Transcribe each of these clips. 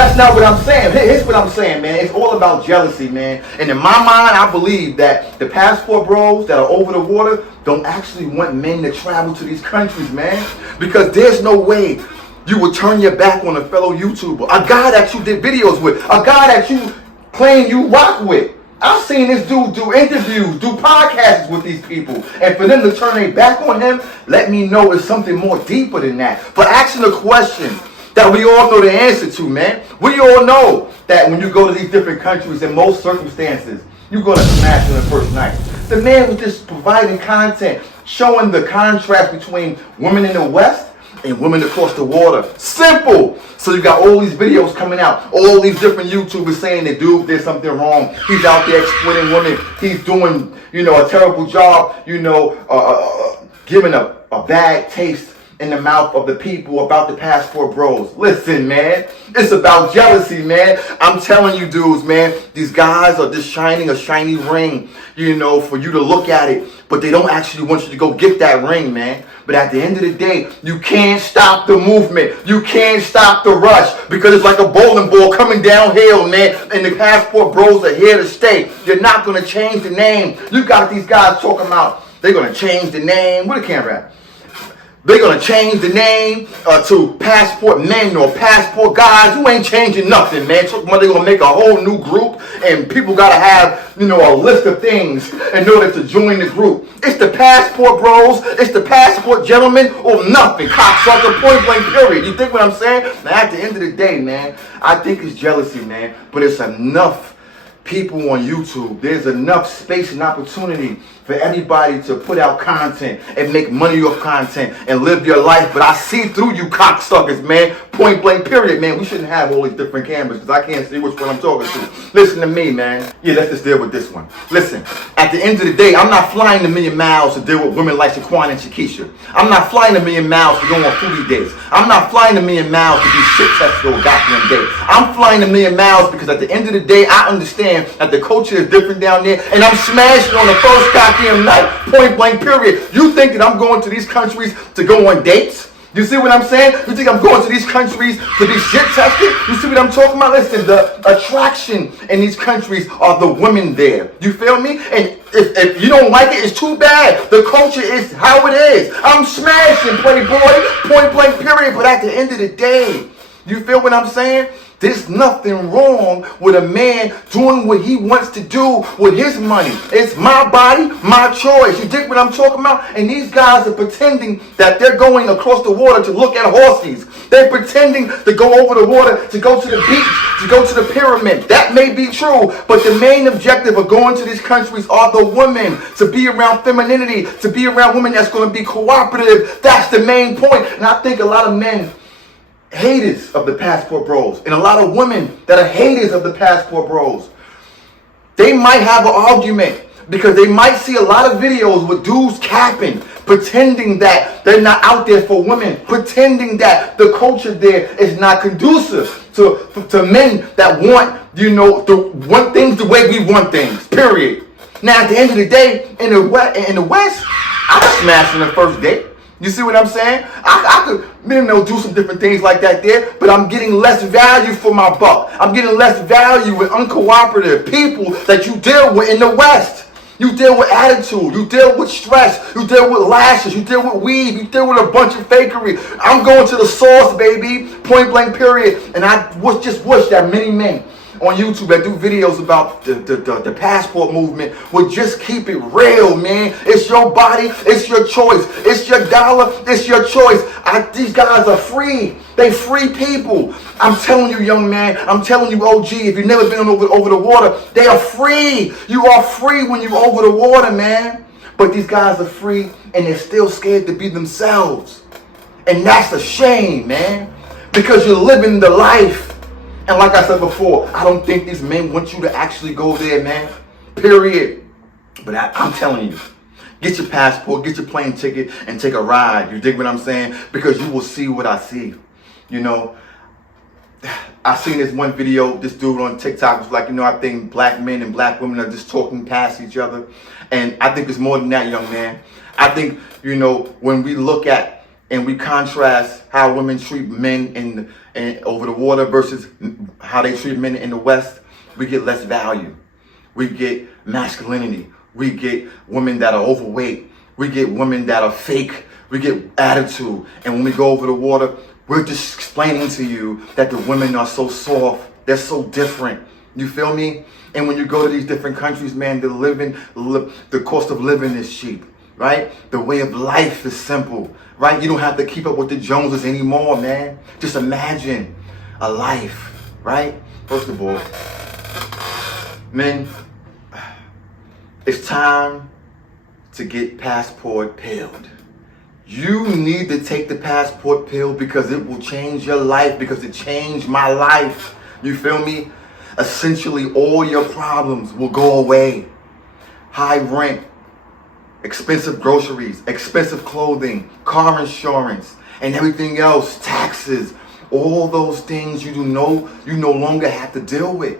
that's not what I'm saying. Here's what I'm saying, man. It's all about jealousy, man. And in my mind, I believe that the passport bros that are over the water don't actually want men to travel to these countries, man. Because there's no way you would turn your back on a fellow YouTuber, a guy that you did videos with, a guy that you claim you rock with. I've seen this dude do interviews, do podcasts with these people. And for them to turn their back on him, let me know it's something more deeper than that. But asking a question that we all know the answer to, man. We all know that when you go to these different countries, in most circumstances, you're going to smash on the first night. The man was just providing content, showing the contrast between women in the West and women across the water. Simple. So you got all these videos coming out, all these different YouTubers saying that dude did something wrong. He's out there exploiting women. He's doing, a terrible job, giving a bad taste in the mouth of the people about the passport bros. Listen, man, it's about jealousy, man. I'm telling you dudes, man, these guys are just shining a shiny ring, for you to look at it, but they don't actually want you to go get that ring, man. But at the end of the day, you can't stop the movement. You can't stop the rush because it's like a bowling ball coming downhill, man. And the passport bros are here to stay. You're not going to change the name. You got these guys talking about they're going to change the name. Where the camera at? They're going to change the name to passport men or passport guys. You ain't changing nothing, man. They're going to make a whole new group and people got to have, a list of things in order to join the group. It's the passport bros, it's the passport gentlemen, or nothing. Cocksucker, point blank, period. You think what I'm saying? Now, at the end of the day, man, I think it's jealousy, man. But it's enough people on YouTube. There's enough space and opportunity for everybody to put out content and make money off content and live your life. But I see through you cocksuckers, man. Point blank, period, man. We shouldn't have all these different cameras because I can't see which one I'm talking to. Listen to me, man. Yeah, let's just deal with this one. Listen, at the end of the day, I'm not flying a million miles to deal with women like Shaquan and Shakisha. I'm not flying a million miles to go on foodie dates. I'm not flying a million miles to be shit tested or goddamn day. I'm flying a million miles because at the end of the day, I understand that the culture is different down there, and I'm smashing on the first goddamn night, point blank, period. You think that I'm going to these countries to go on dates? You see what I'm saying? You think I'm going to these countries to be shit tested? You see what I'm talking about? Listen, the attraction in these countries are the women there. You feel me? And if you don't like it, it's too bad. The culture is how it is. I'm smashing, playboy, point blank, period. But at the end of the day, you feel what I'm saying? There's nothing wrong with a man doing what he wants to do with his money. It's my body, my choice. You dig what I'm talking about? And these guys are pretending that they're going across the water to look at horses. They're pretending to go over the water, to go to the beach, to go to the pyramid. That may be true, but the main objective of going to these countries are the women, to be around femininity, to be around women that's going to be cooperative. That's the main point. And I think a lot of men haters of the passport bros and a lot of women that are haters of the passport bros, they might have an argument because they might see a lot of videos with dudes capping, pretending that they're not out there for women, pretending that the culture there is not conducive to men that want, want things the way we want things, period. Now, at the end of the day, in the West, I smashed on the first date. You see what I'm saying? I could, do some different things like that there, but I'm getting less value for my buck. I'm getting less value with uncooperative people that you deal with in the West. You deal with attitude, you deal with stress, you deal with lashes, you deal with weave, you deal with a bunch of fakery. I'm going to the source, baby, point blank, period. And I just wish that many men on YouTube that do videos about the passport movement would just keep it real, man. It's your body, it's your choice, it's your dollar, it's your choice. These guys are free. They free people. I'm telling you, young man, I'm telling you, OG, if you've never been over the water, they are free. You are free when you're over the water, man. But these guys are free and they're still scared to be themselves. And that's a shame, man, because you're living the life. And like I said before, I don't think these men want you to actually go there, man. Period. But I'm telling you, get your passport, get your plane ticket, and take a ride. You dig what I'm saying? Because you will see what I see. I seen this one video, this dude on TikTok was like, I think black men and black women are just talking past each other. And I think it's more than that, young man. I think, when we look at and we contrast how women treat men in over the water versus how they treat men in the West, we get less value. We get masculinity. We get women that are overweight. We get women that are fake. We get attitude. And when we go over the water, we're just explaining to you that the women are so soft. They're so different. You feel me? And when you go to these different countries, man, the cost of living is cheap, right? The way of life is simple, right? You don't have to keep up with the Joneses anymore, man. Just imagine a life, right? First of all, men, it's time to get passport pilled. You need to take the passport pill because it will change your life, because it changed my life. You feel me? Essentially, all your problems will go away. High rent, expensive groceries, expensive clothing, car insurance, and everything else, taxes, all those things you no longer have to deal with.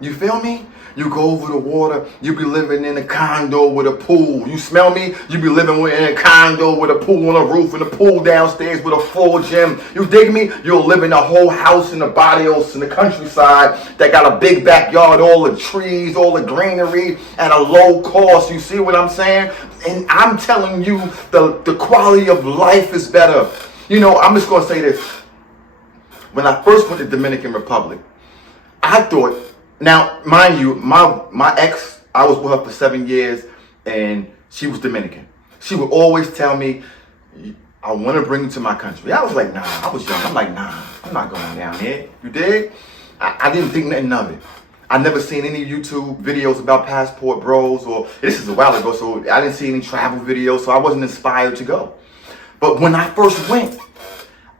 You feel me? You go over the water, you be living in a condo with a pool. You smell me? You be living in a condo with a pool on the roof and a pool downstairs with a full gym. You dig me? You'll live in a whole house in the barrios in the countryside that got a big backyard, all the trees, all the greenery at a low cost. You see what I'm saying? And I'm telling you, the quality of life is better. You know, I'm just going to say this. When I first went to Dominican Republic, I thought, now, mind you, my ex, I was with her for 7 years, and she was Dominican. She would always tell me, I want to bring you to my country. I was like, nah, I was young. I'm like, nah, I'm not going down there. You dig? I didn't think nothing of it. I never seen any YouTube videos about passport bros, or this is a while ago, so I didn't see any travel videos, so I wasn't inspired to go. But when I first went,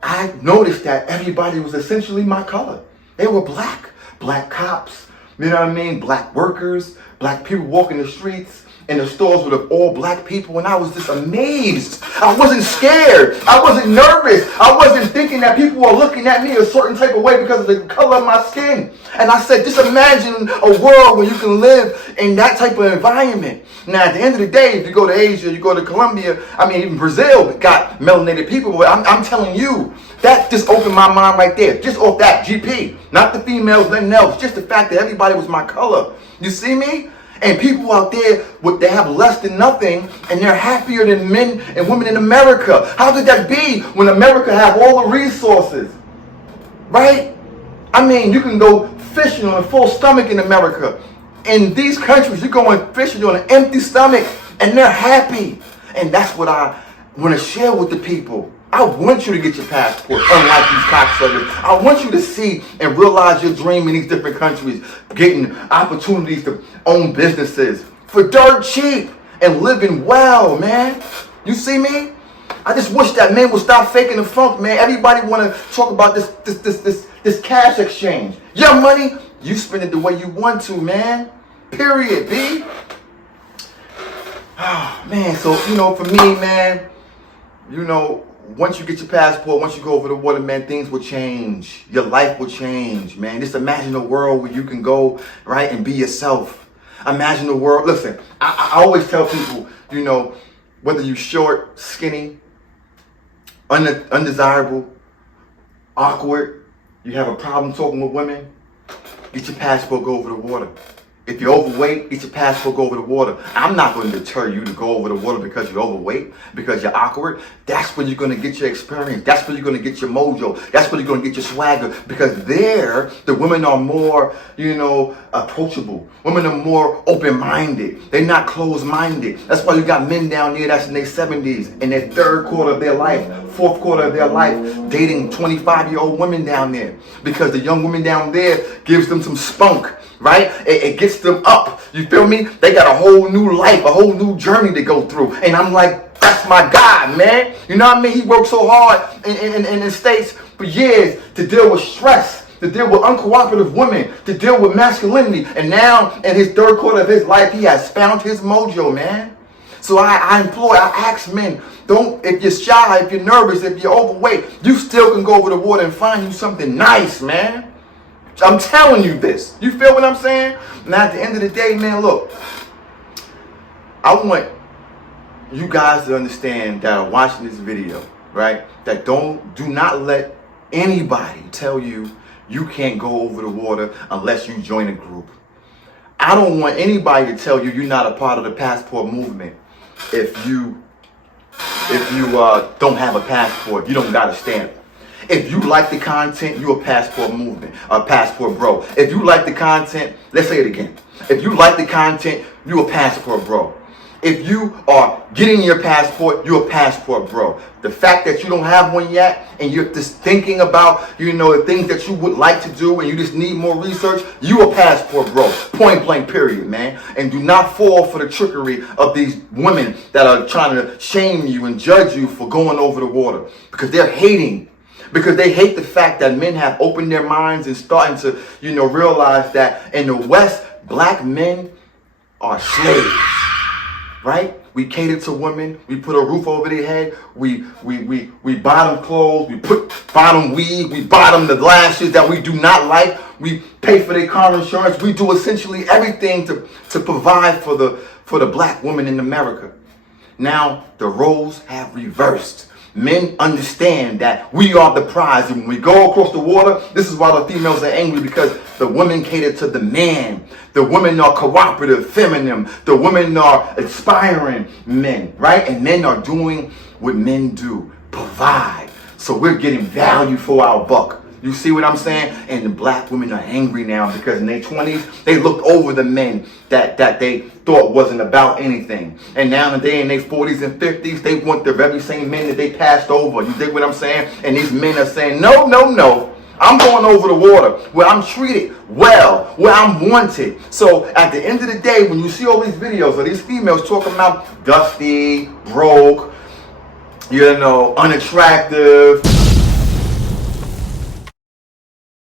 I noticed that everybody was essentially my color. They were black cops, you know what I mean? Black workers, black people walking the streets, in the stores with all black people, and I was just amazed. I wasn't scared. I wasn't nervous. I wasn't thinking that people were looking at me a certain type of way because of the color of my skin. And I said, just imagine a world where you can live in that type of environment. Now, at the end of the day, if you go to Asia, you go to Colombia, I mean, even Brazil got melanated people, but I'm telling you, that just opened my mind right there. Just off that GP. Not the females, nothing else. Just the fact that everybody was my color. You see me? And people out there, they have less than nothing, and they're happier than men and women in America. How could that be when America have all the resources? Right? I mean, you can go fishing on a full stomach in America. In these countries, you're going fishing on an empty stomach, and they're happy. And that's what I want to share with the people. I want you to get your passport, unlike these cocksuckers. I want you to see and realize your dream in these different countries, getting opportunities to own businesses for dirt cheap and living well, man. You see me? I just wish that men would stop faking the funk, man. Everybody want to talk about this cash exchange. Your money, you spend it the way you want to, man. Period, B. Oh, man, so, for me, man, once you get your passport, once you go over the water, man, things will change. Your life will change, man. Just imagine a world where you can go, right, and be yourself. Imagine a world. Listen, I always tell people, whether you're short, skinny, undesirable, awkward, you have a problem talking with women, get your passport, go over the water. If you're overweight, get your passport, go over the water. I'm not going to deter you to go over the water because you're overweight, because you're awkward. That's where you're going to get your experience. That's where you're going to get your mojo. That's where you're going to get your swagger. Because there, the women are more, approachable. Women are more open-minded. They're not closed-minded. That's why you got men down there that's in their 70s, in their third quarter of their life, fourth quarter of their life, dating 25-year-old women down there. Because the young women down there gives them some spunk. Right? It gets them up. You feel me? They got a whole new life, a whole new journey to go through. And I'm like, that's my guy, man. You know what I mean? He worked so hard in the States for years to deal with stress, to deal with uncooperative women, to deal with masculinity. And now, in his third quarter of his life, he has found his mojo, man. So I ask men, if you're shy, if you're nervous, if you're overweight, you still can go over the water and find you something nice, man. I'm telling you this. You feel what I'm saying? Now, at the end of the day, man, look. I want you guys to understand that are watching this video right? That do not let anybody tell you you can't go over the water unless you join a group. I don't want anybody to tell you you're not a part of the passport movement if you don't have a passport. You don't got a stamp. If you like the content, you're a passport movement, a passport bro. If you like the content, let's say it again. If you like the content, you're a passport bro. If you are getting your passport, you're a passport bro. The fact that you don't have one yet and you're just thinking about, the things that you would like to do and you just need more research, you a passport bro. Point blank period, man. And do not fall for the trickery of these women that are trying to shame you and judge you for going over the water, because they're hating. Because they hate the fact that men have opened their minds and starting to, realize that in the West, black men are slaves. Right? We cater to women. We put a roof over their head. We buy them clothes. We buy them weed. We buy them the lashes that we do not like. We pay for their car insurance. We do essentially everything to provide for the black woman in America. Now the roles have reversed. Men understand that we are the prize, and when we go across the water, this is why the females are angry, because the women cater to the man. The women are cooperative, feminine. The women are inspiring men, right? And men are doing what men do, provide. So we're getting value for our buck. You see what I'm saying? And the black women are angry now because in their 20s, they looked over the men that they thought wasn't about anything. And now today in their 40s and 50s, they want the very same men that they passed over. You dig what I'm saying? And these men are saying, no, no, no. I'm going over the water where I'm treated well, where I'm wanted. So at the end of the day, when you see all these videos of these females talking about dusty, broke, unattractive,